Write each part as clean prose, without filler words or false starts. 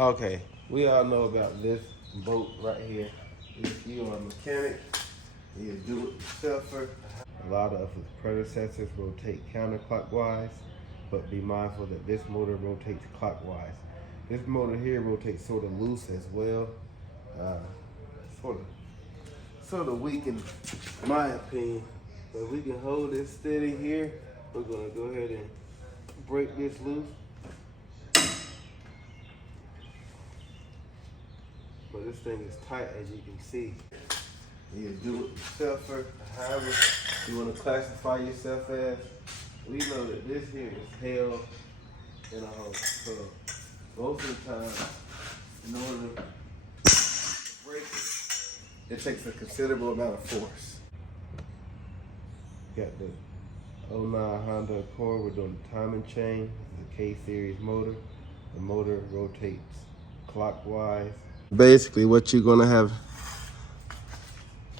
Okay, we all know about this boat right here. If you are a mechanic, you do it yourselfer. A lot of its predecessors rotate counterclockwise, but be mindful that this motor rotates clockwise. This motor here rotates sort of loose as well. Uh, sort of weak in my opinion. But we can hold it steady here. We're gonna go ahead and break this loose. But this thing is tight, as you can see. You do it yourselfer, however you want to classify yourself as. We know that this here is held in a hole. So most of the time, in order to break it, it takes a considerable amount of force. Got the '09 Honda Accord. We're doing the timing chain. This is a K-series motor. The motor rotates clockwise. Basically, what you're gonna have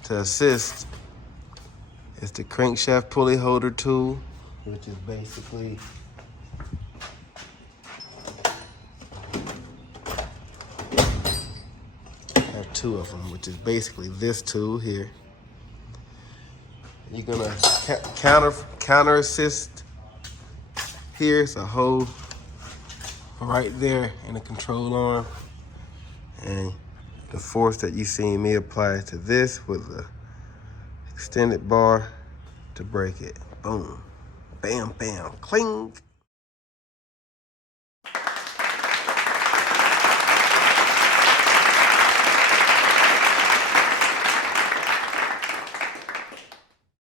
to assist is the crankshaft pulley holder tool, which is basically I have two of them, which is basically this tool here. You're gonna counter assist. Here's a hole right there in the control arm, and the force that you see me apply to this with the extended bar to break it. Boom, bam, bam, cling.